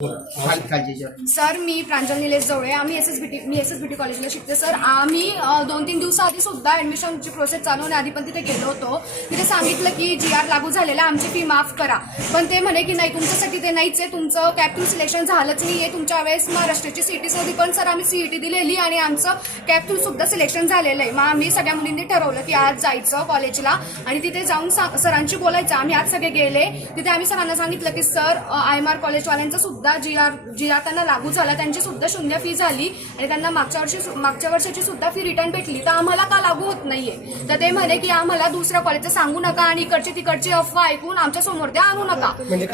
Sir मी प्रांजल निलेश जवळे. आम्ही S S B T मी S S B T कॉलेजला शिकते सर. आम्ही दोन तीन दिवसाआधी सुद्धा ॲडमिशनची प्रोसेस चालू होण्याआधी पण तिथे गेलो होतो. तिथे सांगितलं की जी आर लागू झालेला आमची फी माफ करा. पण ते म्हणे की नाही तुमच्यासाठी ते नाहीच आहे. तुमचं कॅप्टन सिलेक्शन झालंच नाही आहे तुमच्या वेळेस महाराष्ट्राची सी सीईटीसाठी पण सर आम्ही सी ई टी दिलेली आणि आमचं कॅप्टन सुद्धा सिलेक्शन झालेलं आहे. मग आम्ही सगळ्या मुलींनी ठरवलं की आज जायचं कॉलेजला आणि तिथे जाऊन सरांशी बोलायचं. आम्ही आज सगळे गेले. तिथे आम्ही सरांना सांगितलं की सर आय एम आर कॉलेजवाल्यांचं सुद्धा जी आर जी आर त्यांना लागू झाला त्यांची सुद्धा शून्य फी झाली आणि त्यांना मागच्या वर्षी मागच्या वर्षाची सुद्धा फी रिटर्न भेटली. तर आम्हाला का लागू होत नाहीये? तर ते म्हणे की आम्हाला दुसऱ्या कॉलेजचं सांगू नका आणि इकडची तिकडची अफवा ऐकून आमच्यासमोर ते आणू नका. म्हणजे?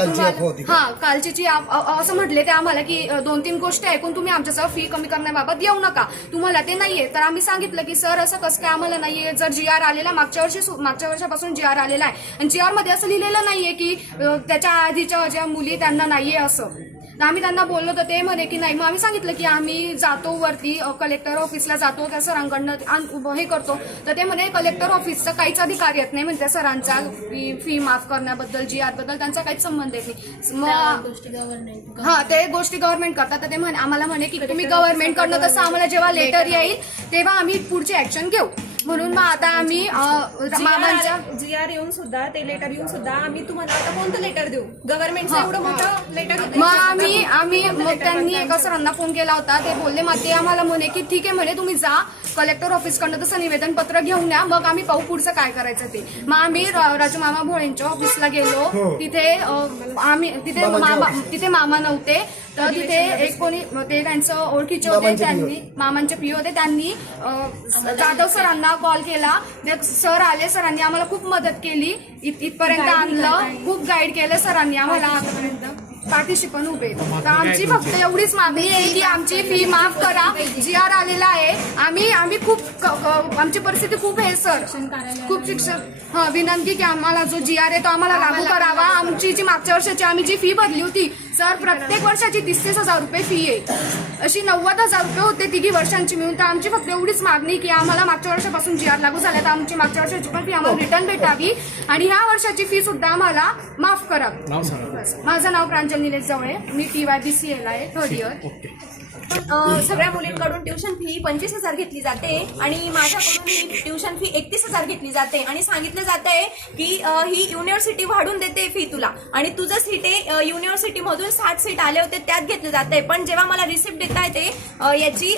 हा कालची जी असं म्हटले ते आम्हाला की दोन तीन गोष्टी ऐकून तुम्ही आमच्यासह फी कमी करण्याबाबत येऊ नका. तुम्हाला ते नाहीये. तर आम्ही सांगितलं की सर असं कसं काय आम्हाला नाहीये? जर जी आर आलेला मागच्या वर्षी मागच्या वर्षापासून जी आर आलेला आहे आणि जी आरमध्ये असं लिहिलेलं नाहीये की त्याच्या आधीच्या ज्या मुली त्यांना नाहीये असं. तर आम्ही त्यांना बोललो तर ते म्हणे की नाही मग आम्ही सांगितलं की आम्ही जातो वरती कलेक्टर ऑफिसला जातो त्या सरांकडनं हे करतो. तर ते म्हणे कलेक्टर ऑफिसचा काहीच अधिकार येत नाही म्हणजे त्या सरांचा फी माफ करण्याबद्दल जी आरबद्दल त्यांचा काहीच संबंध येत नाही. मग हा ते गोष्टी गव्हर्नमेंट करतात. तर ते म्हणे आम्हाला म्हणे की तुम्ही गव्हर्नमेंट कडनं तसं आम्हाला जेव्हा लेटर येईल तेव्हा आम्ही पुढची ऍक्शन घेऊ. म्हणून मग आता आम्ही अ, मामांच्या जी आर येऊन सुद्धा ते लेटर येऊन सुद्धा आम्ही तुम्हाला आता कोणतं लेटर देऊ? गव्हर्नमेंटचं हा, एवढं हा. मोठं लेटर मग आम्ही आम्ही मग त्यांनी एका सरांना फोन केला होता. ते बोलले मग ते आम्हाला म्हणे की ठीक आहे म्हणे तुम्ही जा. कलेक्टर ऑफिसकडनं तसं निवेदन पत्र घेऊन या. मग आम्ही पाहू पुढचं काय करायचं ते. मग आम्ही र- राजमामा भोळेंच्या ऑफिसला गेलो. तिथे अ, आम्ही तिथे मामा तिथे मामा नव्हते. तर तिथे एक कोणी ते त्यांचं ओळखीचे होते. त्यांनी मामांचे पी होते. त्यांनी अ, जाधव सरांना कॉल केला. ते सर आले सरांनी आम्हाला खूप मदत केली. इत- इथपर्यंत आणलं. खूप गाईड केलं सरांनी आम्हाला. आतापर्यंत पाठीशी पण उभे. तर आमची फक्त एवढीच मागणी आहे की आमची फी माफ करा. जी आर आलेला आहे. आम्ही आम्ही खूप आमची परिस्थिती खूप आहे सर खूप शिक्षक हा विनंती की आम्हाला जो जी आर आहे तो आम्हाला लागू करावा. आमची जी मागच्या वर्षाची आम्ही जी फी भरली होती सर प्रत्येक वर्षाची तीस तीस हजार रुपये फी आहे अशी नव्वद हजार रुपये होते तिघी वर्षांची. मिळून तर आमची फक्त एवढीच मागणी की आम्हाला मागच्या वर्षापासून जी आर लागू झाल्या तर आमची मागच्या वर्षाची पण फी आम्हाला रिटर्न भेटावी. आणि ह्या वर्षाची फी सुद्धा आम्हाला माफ करावी. माझं नाव प्रांजल निलेश जवळे. मी T Y B C L आहे थर्ड इयर सगळ्या मुलींकडून ट्युशन फी पंचवीस हजार घेतली जाते आणि माझ्याकडून ही ट्युशन फी एकतीस हजार घेतली जाते आणि सांगितलं जात आहे की ही युनिव्हर्सिटी वाढून देते फी तुला. आणि तुझं सीट आहे युनिव्हर्सिटी मधून साठ सीट आले होते त्यात घेतलं जात आहे पण जेव्हा मला रिसिप्ट देता येते याची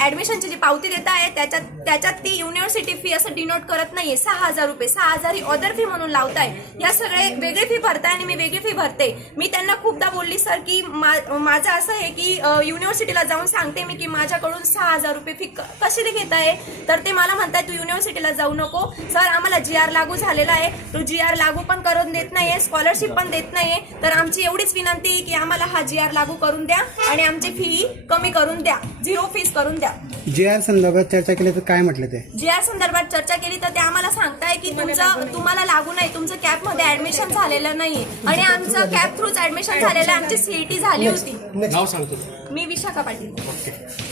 ऍडमिशनची जी पावती देता आहे त्याच्यात त्याच्यात ती युनिव्हर्सिटी फी असं डिनोट करत नाहीये. सहा हजार रुपये. सहा हजार ही अदर फी म्हणून लावताय. या सगळे वेगळी फी भरताय आणि मी वेगळी फी भरते. मी त्यांना खूपदा बोलली सर की मा- माझं असं आहे की युनिव्हर्सिटी युनिव्हर्सिटीला जाऊन सांगते मी की माझ्याकडून सहा हजार रुपये फी क- कशी ते घेत आहे तर ते मला म्हणताय तू युनिव्हर्सिटीला जाऊ नको. सर आम्हाला जी आर लागू झालेला आहे. तो जी आर लागू पण करून देत नाहीये स्कॉलरशिप पण देत नाहीये. तर आमची एवढीच विनंती आहे की आम्हाला हा जी आर लागू करून द्या आणि आमची फी कमी करून द्या. झिरो फीस करून द्या. जे आर संदर्भात चर्चा केली तर काय म्हटलं ते? जी आर संदर्भात चर्चा केली तर ते आम्हाला सांगताय की तुमचं तुम्हाला लागू नाही. तुमचं कॅपमध्ये ऍडमिशन झालेलं नाहीये. आणि आमचं कॅप थ्रूच ऍडमिशन झालेलं आहे. आमची सीईटी झाली होती. नाव सांगतो. मी विशाखा পাঠিয়ে দিন